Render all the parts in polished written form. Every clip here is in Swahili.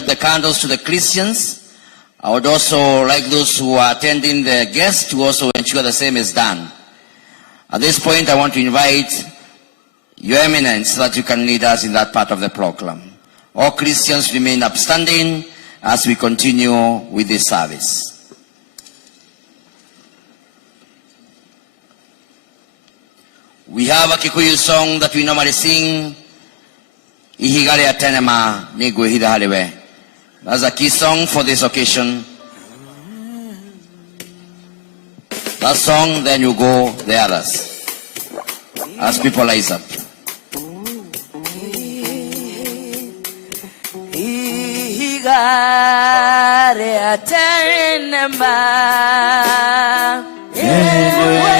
the candles to the Christians. I would also like those who are attending the guests to also ensure the same is done. At this point, I want to invite Your Eminence so that you can lead us in that part of the program. All Christians remain upstanding as we continue with this service. We have a Kikuyu song that we normally sing, Ihigare Atenema Nigwe Hidahalewe. That's a key song for this occasion. That song, then you go the others, as people rise up. Ihigare Atenema Nigwe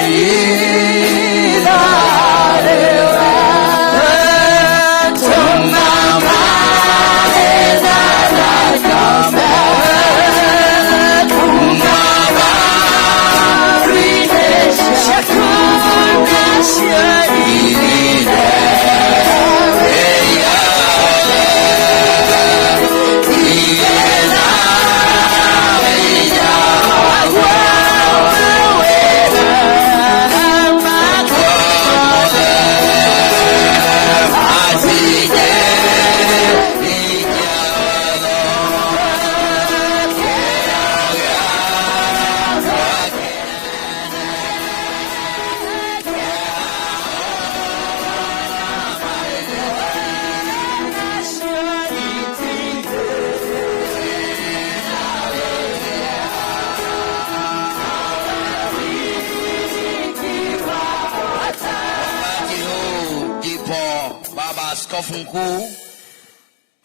Askofu mkuu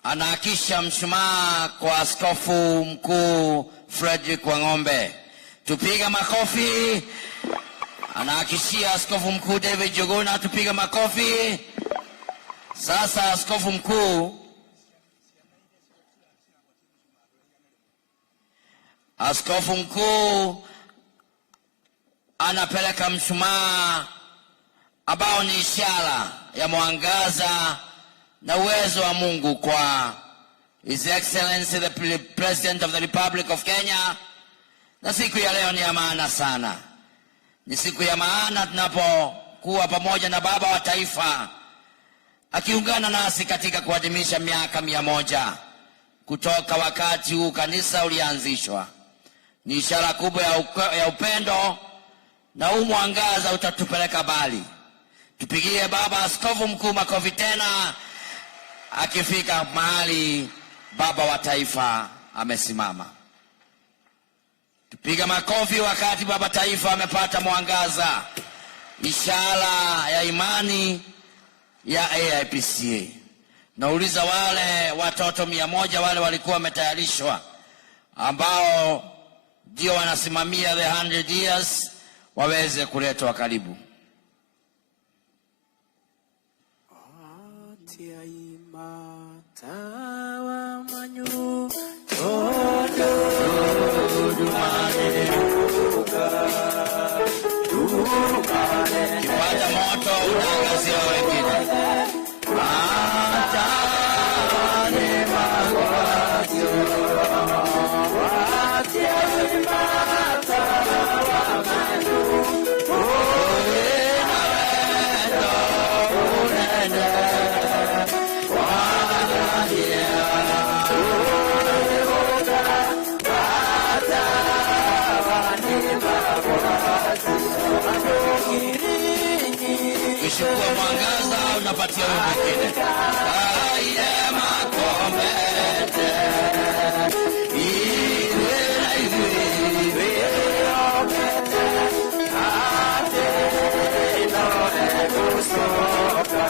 anaakisha mshumaa kwa askofu mkuu Frederick Wang'ombe. Tupiga makofi. Anaakishia askofu mkuu David Jogona, tupiga makofi. Sasa askofu mkuu anapeleka mshumaa ambao ni ishara ya mwangaza na uwezo wa Mungu kwa His Excellency the President of the Republic of Kenya. Na siku ya leo ni ya maana sana. Ni siku ya maana tunapokuwa pamoja na baba wa taifa akiungana nasi katika kuadhimisha miaka 100 kutoka wakati huu kanisa ulianzishwa. Ni ishara kubwa ya upendo, na huu mwangaza utatupeleka mbali. Tupigie baba askofu mkuu makofi tena akifika mahali baba wa taifa amesimama. Tupiga makofi wakati baba taifa amepata mwangaza, ishara ya imani ya Aipca. Nauliza wale watoto 100 wale walikuwa wametayarishwa, ambao ndio wanasimamia the 100 years, waweze kuletwa karibu. Kipata moto unaangazia wengine. Ukishukua mwangaza unapatia wengine. Aye makomete iwe na iwe ate inoe kusoka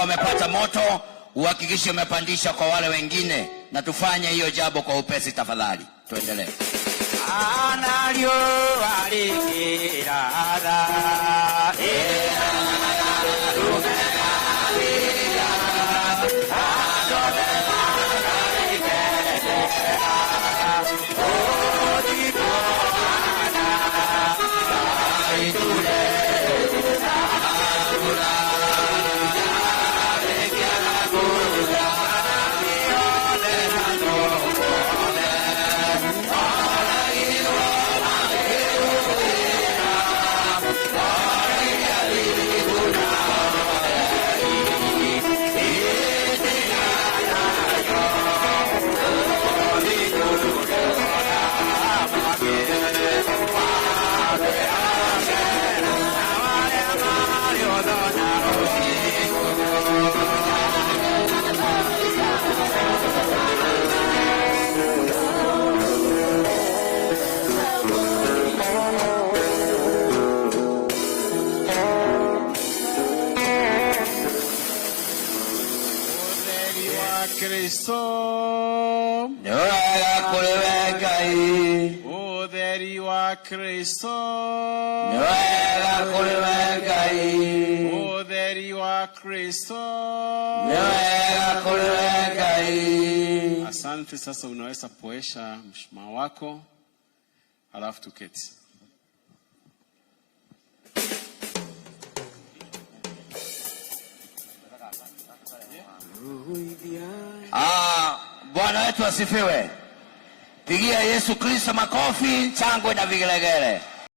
ambao wamepata moto uhakikishe umepandisha kwa wale wengine, na tufanye hiyo jambo kwa upesi tafadhali. Tuendelee. Analio alikirada Kristo niwega kuliwengai, utheri wa Kristo niwega kuliwengai, utheri wa Kristo niwega kuliwengai. Asante. Sasa unaweza poesha mshumaa wako alafu tuketi. Bwana wetu asifiwe. Pigia Yesu Kristo makofi, changwe na vigelegele.